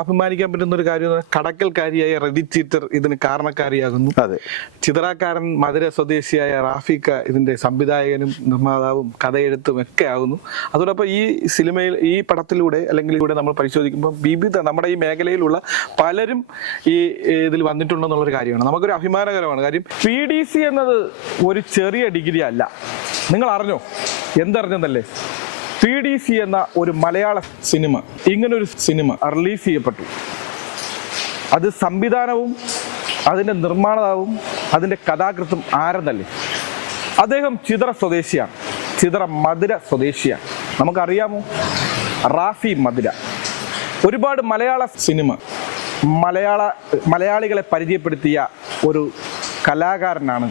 അഭിമാനിക്കാൻ പറ്റുന്ന ഒരു കാര്യം കടക്കൽക്കാരിയായ റെഡി ചീറ്റർ ഇതിന് കാരണക്കാരിയാകുന്നു. അതെ, ചിതറാക്കാരൻ മധുര സ്വദേശിയായ റാഫിക്ക ഇതിന്റെ സംവിധായകനും നിർമ്മാതാവും കഥയെഴുത്തും ഒക്കെ ആകുന്നു. അതോടൊപ്പം ഈ സിനിമയിൽ ഈ പടത്തിലൂടെ അല്ലെങ്കിൽ ഇവിടെ നമ്മൾ പരിശോധിക്കുമ്പോൾ വിവിധ നമ്മുടെ ഈ മേഖലയിലുള്ള പലരും ഈ ഇതിൽ വന്നിട്ടുണ്ടെന്നുള്ളൊരു കാര്യമാണ് നമുക്കൊരു അഭിമാനകരമാണ്. കാര്യം PDC എന്നത് ഒരു ചെറിയ ഡിഗ്രി അല്ല. നിങ്ങൾ അറിഞ്ഞോ? എന്തറിഞ്ഞതല്ലേ? PDC എന്ന ഒരു മലയാള സിനിമ, ഇങ്ങനൊരു സിനിമ റിലീസ് ചെയ്യപ്പെട്ടു. അത് സംവിധാനവും അതിൻ്റെ നിർമ്മാതാവും അതിൻ്റെ കഥാകൃത്തും ആരെന്നല്ലേ? അദ്ദേഹം ചിതറ സ്വദേശിയാണ്, ചിതറ മധുര സ്വദേശിയാണ്. നമുക്കറിയാമോ? റാഫി മധുര. ഒരുപാട് മലയാള സിനിമ മലയാളികളെ പരിചയപ്പെടുത്തിയ ഒരു കലാകാരനാണ്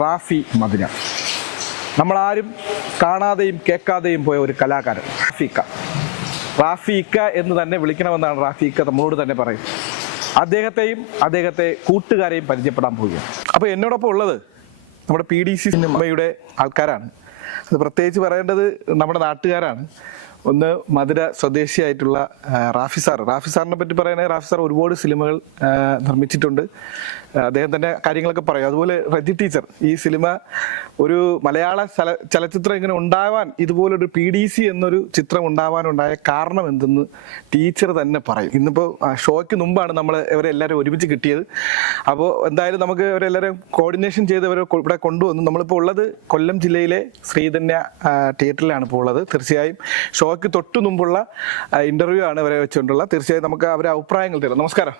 റാഫി മധുര. നമ്മളാരും കാണാതെയും കേൾക്കാതെയും പോയ ഒരു കലാകാരൻ റാഫിക്ക എന്ന് തന്നെ വിളിക്കണമെന്നാണ് റാഫിക്ക നമ്മളോട് തന്നെ പറയും. അദ്ദേഹത്തെ കൂട്ടുകാരെയും പരിചയപ്പെടാൻ പോവുകയാണ്. അപ്പോൾ എന്നോടൊപ്പം ഉള്ളത് നമ്മുടെ PDC സിനിമയുടെ ആൾക്കാരാണ്. അത് പ്രത്യേകിച്ച് പറയേണ്ടത് നമ്മുടെ നാട്ടുകാരാണ്. ഒന്ന് മധുര സ്വദേശിയായിട്ടുള്ള റാഫി സാറിനെ പറ്റി പറയുകയാണെങ്കിൽ റാഫി സാർ ഒരുപാട് സിനിമകൾ നിർമ്മിച്ചിട്ടുണ്ട്. അദ്ദേഹം തന്നെ കാര്യങ്ങളൊക്കെ പറയും. അതുപോലെ റജി ടീച്ചർ, ഈ സിനിമ ഒരു മലയാള ചലച്ചിത്രം ഇങ്ങനെ ഉണ്ടാവാൻ, ഇതുപോലൊരു PDC എന്നൊരു ചിത്രം ഉണ്ടാവാനുണ്ടായ കാരണം എന്തെന്ന് ടീച്ചർ തന്നെ പറയും. ഇന്നിപ്പോൾ ഷോയ്ക്ക് മുമ്പാണ് നമ്മൾ ഇവരെല്ലാവരും ഒരുമിച്ച് കിട്ടിയത്. അപ്പോൾ എന്തായാലും നമുക്ക് ഇവരെല്ലാവരും കോർഡിനേഷൻ ചെയ്ത് ഇവരെ ഇവിടെ കൊണ്ടുവന്നു. നമ്മളിപ്പോൾ ഉള്ളത് കൊല്ലം ജില്ലയിലെ ശ്രീധന്യ തിയേറ്ററിലാണ് ഇപ്പോൾ ഉള്ളത്. തീർച്ചയായും ഷോയ്ക്ക് തൊട്ടു മുമ്പുള്ള ഇന്റർവ്യൂ ആണ് ഇവരെ വെച്ചുകൊണ്ടുള്ള. തീർച്ചയായും നമുക്ക് അവരെ അഭിപ്രായങ്ങൾ തരാം. നമസ്കാരം.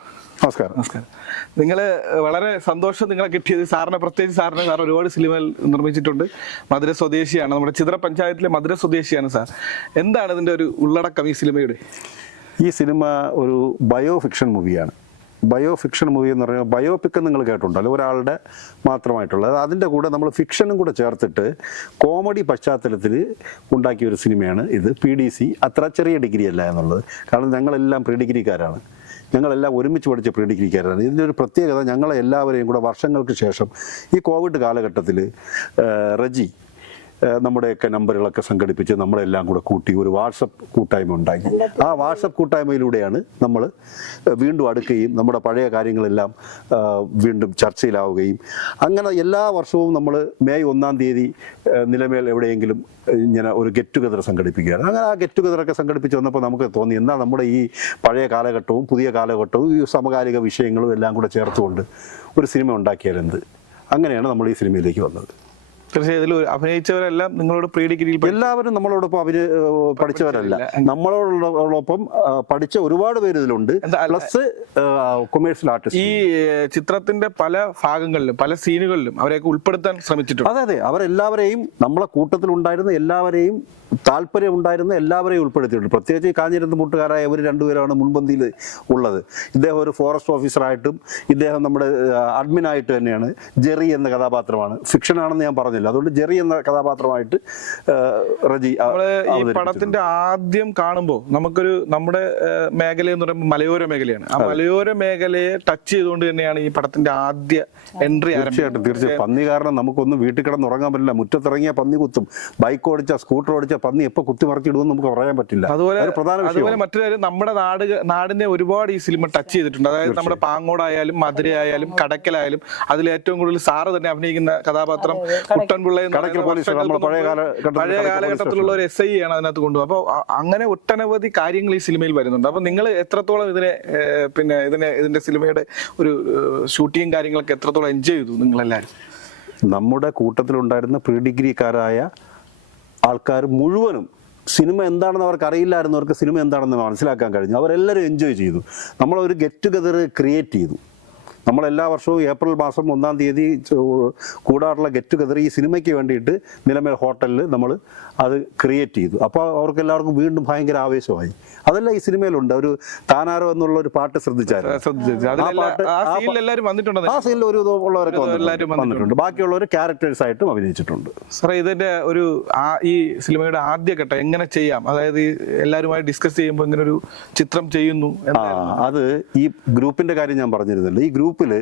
നിങ്ങൾ വളരെ സന്തോഷം നിങ്ങളെ കിട്ടിയത്. സാറിനെ പ്രത്യേകിച്ച് സാർ ഒരുപാട് സിനിമകൾ നിർമ്മിച്ചിട്ടുണ്ട്. മധുര സ്വദേശിയാണ്, നമ്മുടെ ചിതറ പഞ്ചായത്തിലെ മധുര സ്വദേശിയാണ് സാർ. എന്താണ് ഇതിൻ്റെ ഒരു ഉള്ളടക്കം ഈ സിനിമയുടെ? ഈ സിനിമ ഒരു ബയോഫിക്ഷൻ മൂവിയാണ്. ബയോഫിക്ഷൻ മൂവി എന്ന് പറയുമ്പോൾ ബയോപിക് നിങ്ങൾ കേട്ടിട്ടുണ്ടല്ലോ, ഒരാളുടെ മാത്രമായിട്ടുള്ളത്. അതിൻ്റെ കൂടെ നമ്മൾ ഫിക്ഷനും കൂടെ ചേർത്തിട്ട് കോമഡി പശ്ചാത്തലത്തിൽ ഉണ്ടാക്കിയ ഒരു സിനിമയാണ് ഇത്. PDC അത്ര ചെറിയ ഡിഗ്രി അല്ല എന്നുള്ളത്. കാരണം ഞങ്ങളെല്ലാം പ്രീ ഡിഗ്രിക്കാരാണ്, ഞങ്ങളെല്ലാം ഒരുമിച്ച് പഠിച്ച പ്രീ ഡിഗ്രിക്കാരാണ്. ഇതിൻ്റെ ഒരു പ്രത്യേകത, ഞങ്ങളെ എല്ലാവരെയും കൂടെ വർഷങ്ങൾക്ക് ശേഷം ഈ കോവിഡ് കാലഘട്ടത്തിൽ റജി നമ്മുടെയൊക്കെ നമ്പറുകളൊക്കെ സംഘടിപ്പിച്ച് നമ്മളെല്ലാം കൂടെ കൂട്ടി ഒരു വാട്സപ്പ് കൂട്ടായ്മ ഉണ്ടാക്കി. ആ വാട്സപ്പ് കൂട്ടായ്മയിലൂടെയാണ് നമ്മൾ വീണ്ടും അടുക്കുകയും നമ്മുടെ പഴയ കാര്യങ്ങളെല്ലാം വീണ്ടും ചർച്ചയിലാവുകയും അങ്ങനെ എല്ലാ വർഷവും നമ്മൾ മെയ് 1-ാം തീയതി നിലമേൽ എവിടെയെങ്കിലും ഇങ്ങനെ ഒരു ഗെറ്റ് ടുഗദർ സംഘടിപ്പിക്കുകയാണ്. അങ്ങനെ ആ ഗെറ്റ് ടുഗദറൊക്കെ സംഘടിപ്പിച്ച് വന്നപ്പോൾ നമുക്ക് തോന്നി, എന്നാൽ നമ്മുടെ ഈ പഴയ കാലഘട്ടവും പുതിയ കാലഘട്ടവും ഈ സമകാലിക വിഷയങ്ങളും എല്ലാം കൂടെ ചേർത്തുകൊണ്ട് ഒരു സിനിമ ഉണ്ടാക്കിയാലെന്ത്. അങ്ങനെയാണ് നമ്മൾ ഈ സിനിമയിലേക്ക് വന്നത്. തീർച്ചയായും ഇതിൽ അഭിനയിച്ചവരെല്ലാം നിങ്ങളോട് പ്രീ ഡിഗ്രിയിൽ എല്ലാവരും നമ്മളോടൊപ്പം പഠിച്ചവരല്ല, നമ്മളോടൊപ്പം പഠിച്ച ഒരുപാട് പേര് ഇതിലുണ്ട്. Plus commercial artist. ഈ ചിത്രത്തിന്റെ പല ഭാഗങ്ങളിലും പല സീനുകളിലും അവരെയൊക്കെ ഉൾപ്പെടുത്താൻ ശ്രമിച്ചിട്ടുണ്ട്. അതെ, അവരെല്ലാവരെയും നമ്മളെ കൂട്ടത്തിലുണ്ടായിരുന്ന എല്ലാവരെയും താല്പര്യം ഉണ്ടായിരുന്ന എല്ലാവരെയും ഉൾപ്പെടുത്തിയിട്ടുണ്ട്. പ്രത്യേകിച്ച് കാഞ്ഞിരത്ത് മുട്ടുകാരായ ഇവർ രണ്ടുപേരാണ് മുൻപന്തിയിൽ ഉള്ളത്. ഇദ്ദേഹം ഒരു ഫോറസ്റ്റ് ഓഫീസറായിട്ടും ഇദ്ദേഹം നമ്മുടെ അഡ്മിനായിട്ട് തന്നെയാണ്. ജെറി എന്ന കഥാപാത്രമാണ്, ഫിക്ഷൻ ആണെന്ന് ഞാൻ പറഞ്ഞില്ല, അതുകൊണ്ട് ജെറി എന്ന കഥാപാത്രമായിട്ട് റജി. ഈ പടത്തിന്റെ ആദ്യം കാണുമ്പോൾ നമുക്കൊരു നമ്മുടെ മേഖല എന്ന് പറയുമ്പോൾ മലയോര മേഖലയാണ്. ആ മലയോര മേഖലയെ ടച്ച് ചെയ്തുകൊണ്ട് തന്നെയാണ് ഈ പടത്തിന്റെ ആദ്യ എൻട്രി. തീർച്ചയായും പന്നി കാരണം നമുക്കൊന്നും വീട്ടിൽ കിടന്നുറങ്ങാൻ പറ്റില്ല. മുറ്റത്തിറങ്ങിയ പന്നി കുത്തും, ബൈക്ക് ഓടിച്ച സ്കൂട്ടർ ഓടിച്ച പന്നി എപ്പോൾ കുത്തി മറിച്ചിടുമെന്ന് നമുക്ക് പറയാൻ പറ്റില്ല. അതുപോലെ മറ്റൊരു കാര്യം, നമ്മുടെ നാടിനെ ഒരുപാട് ഈ സിനിമ ടച്ച് ചെയ്തിട്ടുണ്ട്. അതായത് നമ്മുടെ പാങ്ങോടായാലും മധുരയായാലും കടക്കലായാലും അതിൽ ഏറ്റവും കൂടുതൽ സാറ് തന്നെ അഭിനയിക്കുന്ന കഥാപാത്രം കുട്ടൻപിള്ള, പഴയ കാലഘട്ടത്തിലുള്ള ഒരു SI ആണ് അതിനകത്ത് കൊണ്ടുപോകും. അപ്പോൾ അങ്ങനെ ഒട്ടനവധി കാര്യങ്ങൾ ഈ സിനിമയിൽ വരുന്നുണ്ട്. അപ്പൊ നിങ്ങൾ എത്രത്തോളം ഇതിന്റെ സിനിമയുടെ ഒരു ഷൂട്ടിങ് കാര്യങ്ങളൊക്കെ എത്രത്തോളം എൻജോയ് ചെയ്തു നിങ്ങളെല്ലാവരും? നമ്മുടെ കൂട്ടത്തിലുണ്ടായിരുന്ന പ്രീ ഡിഗ്രിക്കാരായ ആൾക്കാർ മുഴുവനും സിനിമ എന്താണെന്ന് അവർക്ക് അറിയില്ലായിരുന്നു, അവർക്ക് സിനിമ എന്താണെന്ന് മനസ്സിലാക്കാൻ കഴിഞ്ഞു. അവരെല്ലാവരും എൻജോയ് ചെയ്തു. നമ്മളൊരു ഗെറ്റ് ടുഗദർ ക്രിയേറ്റ് ചെയ്തു. നമ്മളെല്ലാ വർഷവും ഏപ്രിൽ മാസം 1-ാം തീയതി കൂടാറുള്ള ഗെറ്റ് ടുഗദർ ഈ സിനിമയ്ക്ക് വേണ്ടിയിട്ട് നിലമേൽ ഹോട്ടലിൽ നമ്മൾ അത് ക്രിയേറ്റ് ചെയ്തു. അപ്പോൾ അവർക്ക് എല്ലാവർക്കും വീണ്ടും ഭയങ്കര ആവേശമായി. അതെല്ലാം ഈ സിനിമയിലുണ്ട്. ഒരു താനാരോ എന്നുള്ള ഒരു പാട്ട് ശ്രദ്ധിച്ചായിരുന്നു. ആ സീനിൽ ഒരു ഉള്ളവരൊക്കെ വന്നിട്ടുണ്ട്. ബാക്കിയുള്ളവർ ക്യാരക്ടേഴ്സ് ആയിട്ടും അഭിനയിച്ചിട്ടുണ്ട്. സാറേ, ഇതിന്റെ ഒരു ഈ സിനിമയുടെ ആദ്യഘട്ടം എങ്ങനെ ചെയ്യാം, അതായത് എല്ലാവരുമായി ഡിസ്കസ് ചെയ്യുമ്പോൾ ഇങ്ങനെ ഒരു ചിത്രം ചെയ്യുന്നു, അത് ഈ ഗ്രൂപ്പിന്റെ കാര്യം ഞാൻ പറഞ്ഞിരുന്നില്ല. ഈ ഗ്രൂപ്പ് ഗ്രൂപ്പിൽ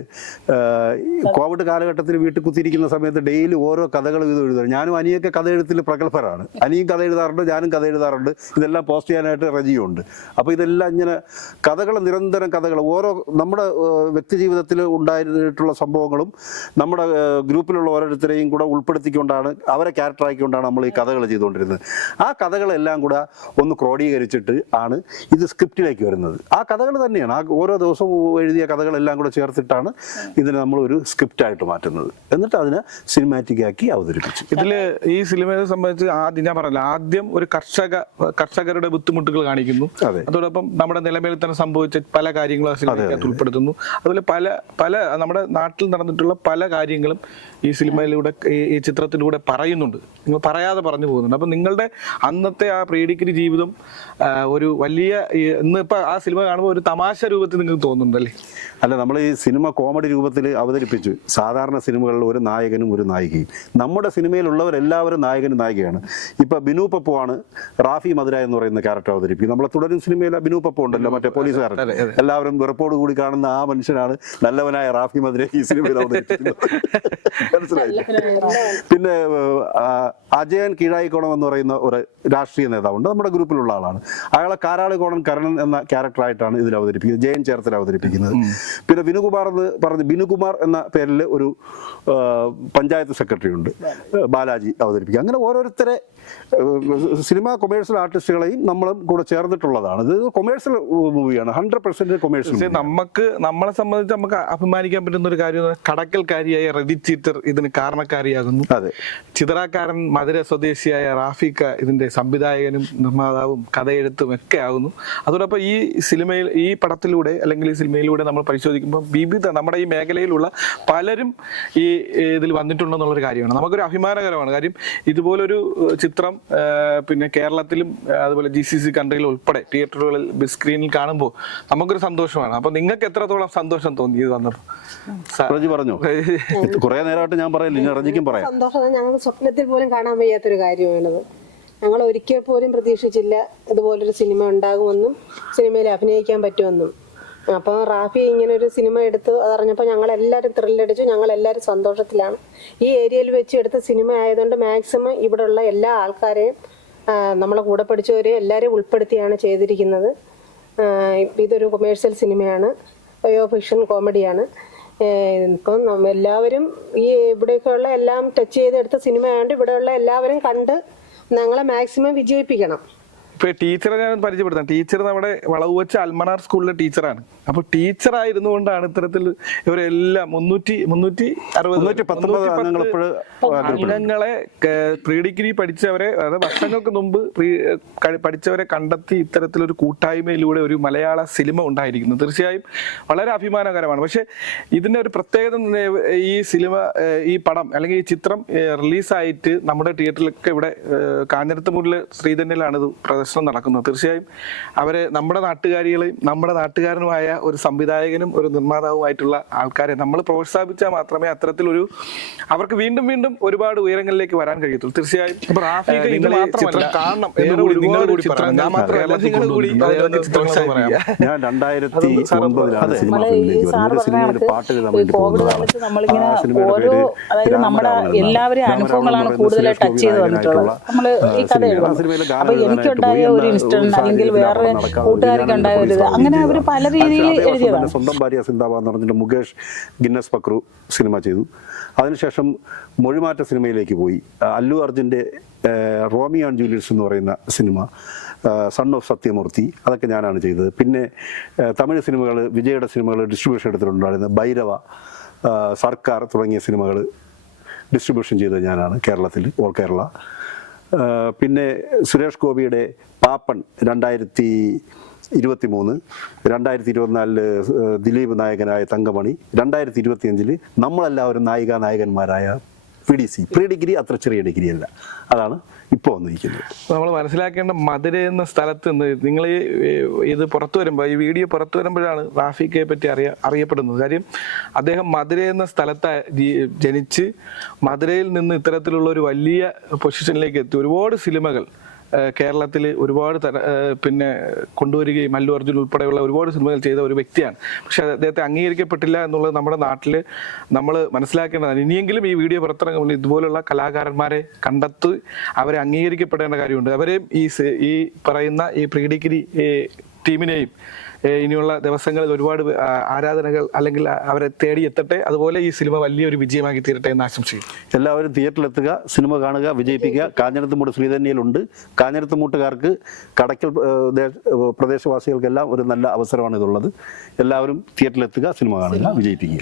കോവിഡ് കാലഘട്ടത്തിൽ വീട്ടിൽ കുത്തിയിരിക്കുന്ന സമയത്ത് ഡെയിലി ഓരോ കഥകൾ ഇത് എഴുതുക. ഞാനും അനിയൊക്കെ കഥ എഴുത്തിൽ പ്രഗത്ഭരാണ്. അനിയും കഥ എഴുതാറുണ്ട്, ഞാനും കഥ എഴുതാറുണ്ട്. ഇതെല്ലാം പോസ്റ്റ് ചെയ്യാനായിട്ട് റജിയുണ്ട്. അപ്പോൾ ഇതെല്ലാം ഇങ്ങനെ കഥകൾ, നിരന്തരം കഥകൾ, ഓരോ നമ്മുടെ വ്യക്തി ജീവിതത്തിൽ ഉണ്ടായിട്ടുള്ള സംഭവങ്ങളും നമ്മുടെ ഗ്രൂപ്പിലുള്ള ഓരോരുത്തരെയും കൂടെ ഉൾപ്പെടുത്തിക്കൊണ്ടാണ്, അവരെ ക്യാരക്ടറാക്കിക്കൊണ്ടാണ് നമ്മൾ ഈ കഥകൾ ചെയ്തുകൊണ്ടിരുന്നത്. ആ കഥകളെല്ലാം കൂടെ ഒന്ന് ക്രോഡീകരിച്ചിട്ട് ആണ് ഇത് സ്ക്രിപ്റ്റിലേക്ക് വരുന്നത്. ആ കഥകൾ തന്നെയാണ്, ആ ഓരോ ദിവസവും എഴുതിയ കഥകളെല്ലാം കൂടെ ചേർത്തിട്ടാണ് ഇതിനെ നമ്മൾ ഒരു സ്ക്രിപ്റ്റായിട്ട് മാറ്റുന്നത്. എന്നിട്ട് അതിനെ സിനിമാറ്റിക് ആക്കി അവതരിപ്പിച്ചു. ഇതിൽ ഈ സിനിമയെ സംബന്ധിച്ച് ആദ്യം ഞാൻ പറഞ്ഞില്ല, ആദ്യം ഒരു കർഷകരുടെ ബുദ്ധിമുട്ടുകൾ കാണിക്കുന്നു. അതോടൊപ്പം നമ്മുടെ നിലമേൽ തന്നെ സംഭവിച്ച പല കാര്യങ്ങളും സിനിമയ്ക്കകത്ത് ഉൾപ്പെടുത്തുന്നു. അതുപോലെ പല പല നമ്മുടെ നാട്ടിൽ നടന്നിട്ടുള്ള പല കാര്യങ്ങളും ഈ സിനിമയിലൂടെ, ഈ ചിത്രത്തിലൂടെ പറയുന്നുണ്ട്. നിങ്ങൾ പറയാതെ പറഞ്ഞു പോകുന്നുണ്ട്. അപ്പം നിങ്ങളുടെ അന്നത്തെ ആ പ്രീ ഡിഗ്രി ജീവിതം ഒരു വലിയ, ഇന്നിപ്പോൾ ആ സിനിമ കാണുമ്പോൾ ഒരു തമാശ രൂപത്തിൽ നിങ്ങൾക്ക് തോന്നുന്നുണ്ടല്ലേ? അല്ല, നമ്മൾ ഈ സിനിമ കോമഡി രൂപത്തിൽ അവതരിപ്പിച്ചു. സാധാരണ സിനിമകളിൽ ഒരു നായകനും ഒരു നായികയും, നമ്മുടെ സിനിമയിലുള്ളവരെല്ലാവരും നായകനും നായികയാണ്. ഇപ്പൊ ബിനു പപ്പു ആണ് റാഫി മധുര എന്ന് പറയുന്ന ക്യാരക്ടർ അവതരിപ്പിക്കും. നമ്മളെ തുടരും സിനിമയിൽ ബിനു പപ്പു ഉണ്ടല്ലോ, മറ്റേ പോലീസുകാരൻ, എല്ലാവരും വെറുപ്പോട് കൂടി കാണുന്ന ആ മനുഷ്യനാണ് നല്ലവനായ റാഫി മധുര ഈ സിനിമയിൽ അവതരിപ്പിക്കുന്നത്. മനസ്സിലായില്ലേ? പിന്നെ അജയൻ കീഴായിക്കോണം എന്ന് പറയുന്ന ഒരു രാഷ്ട്രീയ നേതാവുണ്ട്, നമ്മുടെ ഗ്രൂപ്പിലുള്ള ആളാണ്. അയാളെ കാരാളികോണൻ കരണൻ എന്ന ക്യാരക്ടറായിട്ടാണ് ഇതിൽ അവതരിപ്പിക്കുന്നത്, ജയൻ ചേർത്തല അവതരിപ്പിക്കുന്നത്. പിന്നെ വിനുകുമാർ എന്ന് പറഞ്ഞ് ബിനുകുമാർ എന്ന പേരിൽ ഒരു പഞ്ചായത്ത് സെക്രട്ടറി ഉണ്ട്, ബാലാജി അവതരിപ്പിക്കുക. അങ്ങനെ ഓരോരുത്തരെ സിനിമ കൊമേഴ്സ്യൽ ആർട്ടിസ്റ്റുകളെയും നമ്മളും കൂടെ ചേർന്നിട്ടുള്ളതാണ്. ഇത് കൊമേഴ്സ്യൽ മൂവിയാണ്, 100% കൊമേഴ്സ്യൽ. നമ്മളെ സംബന്ധിച്ച് നമുക്ക് അഭിമാനിക്കാൻ പറ്റുന്ന ഒരു കാര്യം, കടക്കൽക്കാരിയായ റെഡി ചീറ്റർ ഇതിന് കാരണക്കാരിയാകുന്നു. അതെ, ചിത്രകാരൻ മധുര സ്വദേശിയായ റാഫിക്ക ഇതിന്റെ സംവിധായകനും നിർമ്മാതാവും കഥയെഴുത്തും ഒക്കെ ആകുന്നു. അതോടൊപ്പം ഈ സിനിമയിൽ, ഈ പടത്തിലൂടെ അല്ലെങ്കിൽ ഈ സിനിമയിലൂടെ നമ്മൾ പരിശോധിക്കുമ്പോൾ വിവിധ നമ്മുടെ ഈ മേഖലയിലുള്ള പലരും ഈ ഇതിൽ വന്നിട്ടുണ്ടെന്നുള്ളൊരു കാര്യമാണ്. നമുക്കൊരു അഭിമാനകരമാണ്. കാര്യം ഇതുപോലൊരു ചിത്രം പിന്നെ കേരളത്തിലും അതുപോലെ GCC കൺട്രിയിൽ ഉൾപ്പെടെ തിയേറ്ററുകളിൽ ബിഗ് സ്ക്രീനിൽ കാണുമ്പോൾ നമുക്കൊരു സന്തോഷമാണ്. അപ്പൊ നിങ്ങൾക്ക് എത്രത്തോളം സന്തോഷം തോന്നി ഇത് വന്നപ്പോൾ? പറഞ്ഞു കുറെ നേരമായിട്ട് ഞാൻ പറയില്ല, റജിക്കും പറയാം. സന്തോഷം ഞങ്ങൾക്ക് സ്വപ്നത്തിൽ പോലും കാണാൻ വയ്യാത്തൊരു കാര്യമാണത്. ഞങ്ങൾ ഒരിക്കൽ പോലും പ്രതീക്ഷിച്ചില്ല ഇതുപോലൊരു സിനിമ ഉണ്ടാകുമെന്നും സിനിമയിൽ അഭിനയിക്കാൻ പറ്റുമെന്നും. അപ്പോൾ റാഫി ഇങ്ങനെ ഒരു സിനിമ എടുത്ത് അതറിഞ്ഞപ്പോൾ ഞങ്ങളെല്ലാവരും ത്രില്ലടിച്ചു, ഞങ്ങളെല്ലാവരും സന്തോഷത്തിലാണ്. ഈ ഏരിയയിൽ വെച്ച് എടുത്ത സിനിമ ആയതുകൊണ്ട് മാക്സിമം ഇവിടെയുള്ള എല്ലാ ആൾക്കാരെയും, നമ്മളെ കൂടെ പഠിച്ചവരെയും എല്ലാവരെയും ഉൾപ്പെടുത്തിയാണ് ചെയ്തിരിക്കുന്നത്. ഇതൊരു കൊമേഴ്സ്യൽ സിനിമയാണ്, ബയോ ഫിക്ഷൻ കോമഡിയാണ്. ഇപ്പം എല്ലാവരും ഈ ഇവിടെയൊക്കെയുള്ള എല്ലാം ടച്ച് ചെയ്തെടുത്ത സിനിമയായതുകൊണ്ട് ഇവിടെയുള്ള എല്ലാവരും കണ്ട് ഞങ്ങളെ മാക്സിമം വിജയിപ്പിക്കണം. ഇപ്പൊ ടീച്ചറെ ഞാൻ പരിചയപ്പെടുത്താം. ടീച്ചർ നമ്മുടെ വളവ് വെച്ച അൽമനാർ സ്കൂളിലെ ടീച്ചറാണ്. അപ്പൊ ടീച്ചറായിരുന്നു കൊണ്ടാണ് ഇത്തരത്തിൽ ഇവരെല്ലാം 360 അംഗങ്ങളെ പ്രീ ഡിഗ്രി പഠിച്ചവരെ, അതായത് വർഷങ്ങൾക്ക് മുമ്പ് പഠിച്ചവരെ കണ്ടെത്തി ഇത്തരത്തിലൊരു കൂട്ടായ്മയിലൂടെ ഒരു മലയാള സിനിമ ഉണ്ടായിരിക്കുന്നു. തീർച്ചയായും വളരെ അഭിമാനകരമാണ്. പക്ഷെ ഇതിന്റെ ഒരു പ്രത്യേകത, ഈ സിനിമ, ഈ പടം അല്ലെങ്കിൽ ഈ ചിത്രം റിലീസായിട്ട് നമ്മുടെ തിയേറ്ററിലൊക്കെ ഇവിടെ കാഞ്ഞിരത്തുമൂരിലെ ശ്രീധന്യയിലാണ് ഇത് പ്രദർശനം നടക്കുന്നത്. തീർച്ചയായും അവരെ, നമ്മുടെ നാട്ടുകാരികളെയും നമ്മുടെ നാട്ടുകാരനുമായ ഒരു സംവിധായകനും ഒരു നിർമ്മാതാവുമായിട്ടുള്ള ആൾക്കാരെ നമ്മൾ പ്രോത്സാഹിപ്പിച്ചാൽ മാത്രമേ അത്തരത്തിലൊരു അവർക്ക് വീണ്ടും വീണ്ടും ഒരുപാട് ഉയരങ്ങളിലേക്ക് വരാൻ കഴിയത്തുള്ളൂ. തീർച്ചയായും ഞാൻ 2009 സിനിമ ഫീൽഡിലേക്ക് പാട്ട് എഴുതാൻ വേണ്ടി എല്ലാവരും അനുഭവങ്ങളാണ് കൂടുതൽ ടച്ച് ചെയ്ത് വന്നിട്ടുള്ളത്. നമ്മള് ഈ കഥ എഴുതുന്നത് അപ്പൊ എനിക്കുണ്ടായ ഒരു ഇൻസിഡന്റ് അല്ലെങ്കിൽ വേറെ കൂട്ടുകാർക്ക് ഉണ്ടായ ഒരു ഇത്, അങ്ങനെ അവർ പല രീതിയിൽ എഴുതിയതാണ്. സ്വന്തം ഭാര്യ സിന്ദാബാദ് എന്ന് പറഞ്ഞിട്ട് മുകേഷ് ഗിന്നസ് പക്രു സിനിമ ചെയ്തു. അതിനുശേഷം മൊഴിമാറ്റ സിനിമയിലേക്ക് പോയി. അല്ലു അർജുൻ്റെ റോമിയോ ആൻഡ് ജൂലിയറ്റ്സ് എന്ന് പറയുന്ന സിനിമ, സൺ ഓഫ് സത്യമൂർത്തി, അതൊക്കെ ഞാനാണ് ചെയ്തത്. പിന്നെ തമിഴ് സിനിമകൾ, വിജയുടെ സിനിമകൾ ഡിസ്ട്രിബ്യൂഷൻ എടുത്തിട്ടുണ്ടായിരുന്നത് ബൈരവ, സർക്കാർ തുടങ്ങിയ സിനിമകൾ ഡിസ്ട്രിബ്യൂഷൻ ചെയ്തത് ഞാനാണ് കേരളത്തിൽ, ഓൾ കേരള. പിന്നെ സുരേഷ് ഗോപിയുടെ പാപ്പൻ 2023, 2024 ദിലീപ് നായകനായ തങ്കമണി, 2025 നമ്മളെല്ലാവരും നായകന്മാരായ PDC, പ്രീ ഡിഗ്രി, അത്ര ചെറിയ ഡിഗ്രി അല്ല, അതാണ് ഇപ്പോൾ വന്നിരിക്കുന്നത്. നമ്മൾ മനസ്സിലാക്കേണ്ട, മധുര എന്ന സ്ഥലത്ത് നിന്ന് നിങ്ങൾ ഇത് പുറത്തു വരുമ്പോൾ, ഈ വീഡിയോ പുറത്തു വരുമ്പോഴാണ് റാഫിക്കയെ പറ്റി അറിയപ്പെടുന്നത്. കാര്യം അദ്ദേഹം മധുര എന്ന സ്ഥലത്ത് ജനിച്ച് മധുരയിൽ നിന്ന് ഇത്തരത്തിലുള്ള ഒരു വലിയ പൊസിഷനിലേക്ക് എത്തി. ഒരുപാട് സിനിമകൾ കേരളത്തിൽ ഒരുപാട് പിന്നെ കൊണ്ടുവരികയും അല്ലു അർജുൻ ഉൾപ്പെടെയുള്ള ഒരുപാട് സിനിമകൾ ചെയ്ത ഒരു വ്യക്തിയാണ്. പക്ഷെ അദ്ദേഹത്തെ അംഗീകരിക്കപ്പെട്ടില്ല എന്നുള്ളത് നമ്മുടെ നാട്ടിൽ നമ്മൾ മനസ്സിലാക്കേണ്ടതാണ്. ഇനിയെങ്കിലും ഈ വീഡിയോ പുറത്തിറങ്ങുമ്പോൾ ഇതുപോലുള്ള കലാകാരന്മാരെ കണ്ടെത്തി അവരെ അംഗീകരിക്കപ്പെടേണ്ട കാര്യമുണ്ട്. അവരെയും ഈ പറയുന്ന ഈ പ്രീ ഡിഗ്രി ടീമിനെയും ഇനിയുള്ള ദിവസങ്ങളിൽ ഒരുപാട് ആരാധനകൾ അല്ലെങ്കിൽ അവരെ തേടി എത്തട്ടെ. അതുപോലെ ഈ സിനിമ വലിയൊരു വിജയമാക്കി തീരട്ടെ എന്ന് ആശംസിക്കുന്നു. എല്ലാവരും തിയേറ്ററിലെത്തുക, സിനിമ കാണുക, വിജയിപ്പിക്കുക. കാഞ്ഞിരത്തുമൂട് ശ്രീധന്യയിലുണ്ട്. കാഞ്ഞിരത്തുമൂട്ടുകാർക്ക്, കടയ്ക്കൽ പ്രദേശവാസികൾക്കെല്ലാം ഒരു നല്ല അവസരമാണ് ഇതുള്ളത്. എല്ലാവരും തിയേറ്ററിലെത്തുക, സിനിമ കാണുക, വിജയിപ്പിക്കുക.